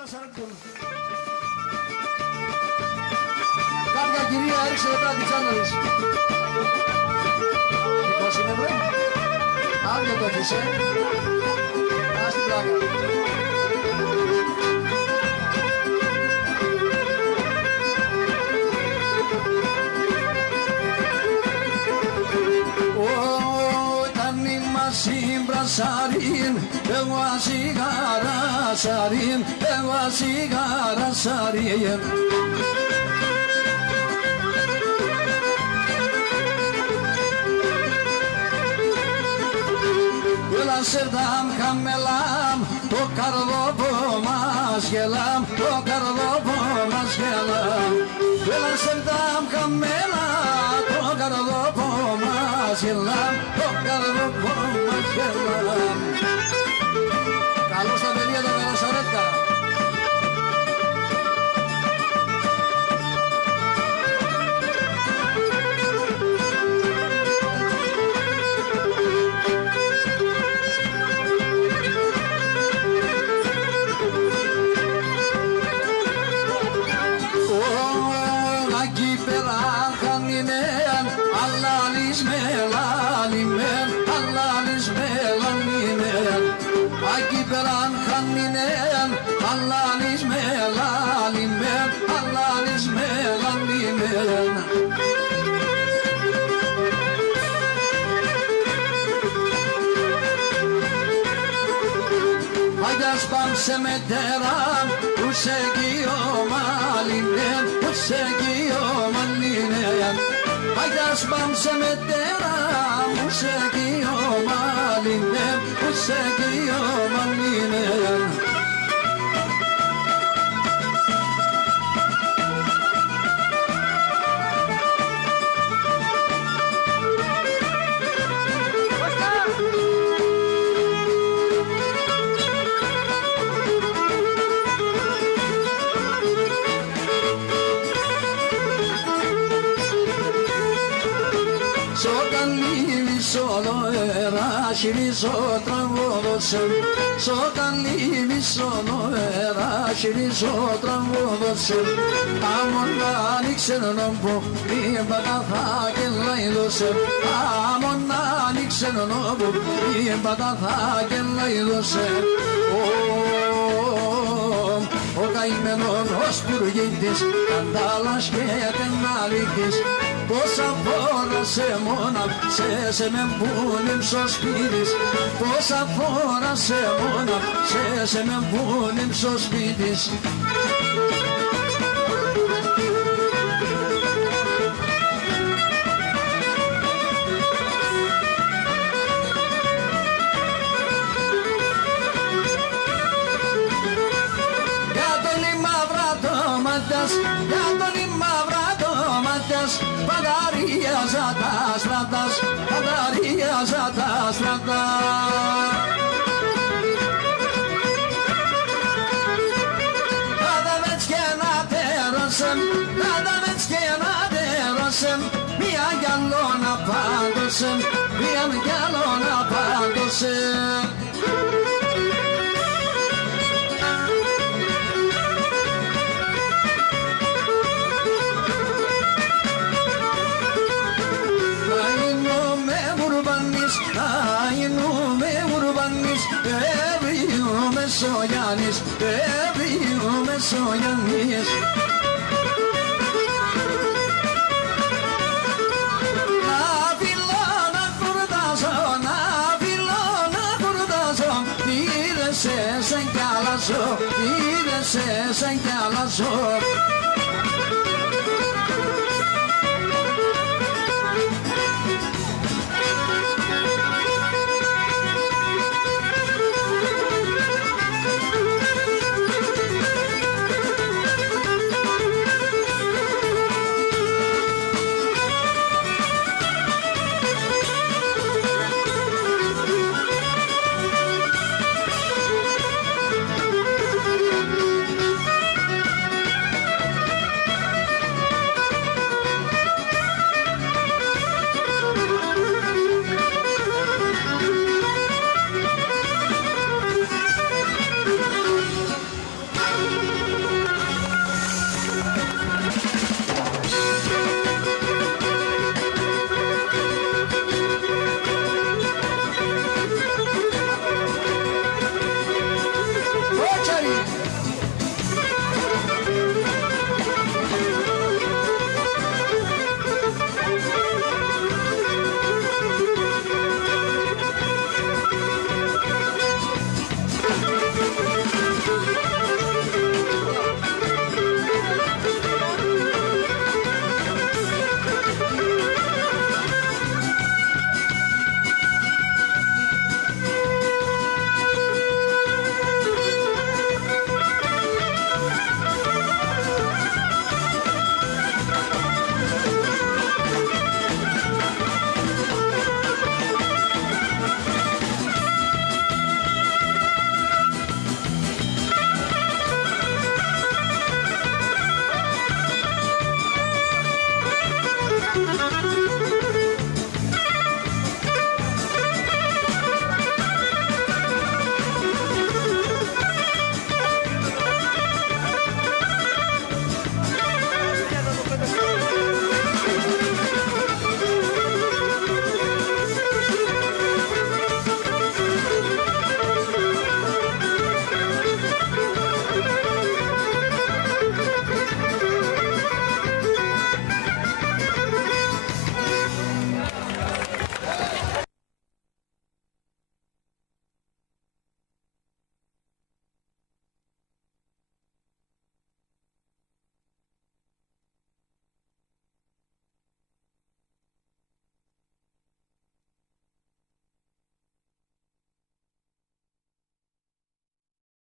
παρασαρακτούν. Κάποια κυρία έριξε μετά την τσάντα της. Πώς είναι βρε? Άδειο το αφήσε. Ας την πλάκα. Όταν είμαστε μπρασαρίν, εγώ ασυγαρασαρίν, εγώ ασυγαρασαρίν. Σερδάμ χαμελάμ, το καρδόπο μας γελάμ, το καρδόπο μας γελάμ. Έλα σερδάμ χαμελάμ, το καρδόπο μας γελάμ, το καρδόπο μας γελάμ. Καλώς τα παιδιά τα Καρασαρέτκα. Περάν χανινέαν, αλλάνεις με λάλιμεν, αλλάνεις με λάλιμεν. Αγιάς παμ σε μετέραν, ουσε γεωμαλινέν, ουσε γεωμαλινέν. Αγιάς παμ σε μετέραν, ουσε γεωμαλινέν, ουσε γεωμαλινέν. Şirizo tranvodosem, sokan livi sono era şirizo tranvodosem. Amondan iksenon po, limbada hagen laydosem. Amondan iksenon po, limbada hagen laydosem. O kaymenon hospurgindis, kandalas geten nalikis. Πόσα φορά σε μόνα, σε με πούνε στο σπίτι. Πόσα φορά σε μόνα, σε με πούνε στο σπίτι. Για τον ημαύρα το μάτας, για τον ημαύρα το μάτας. Πανταρίαζα τα στρατάς, πανταρίαζα τα στρατάς. Αδαμέτς και να τέρωσεμ, αδαμέτς και να τέρωσεμ. Μια γυαλώνα πάντωσεμ, μια γυαλώνα πάντωσεμ. Soyanis, everyone soyanis. Navilona kurdazon, navilona kurdazon. Dile sen kalazo, dile sen kalazo. Μαρή.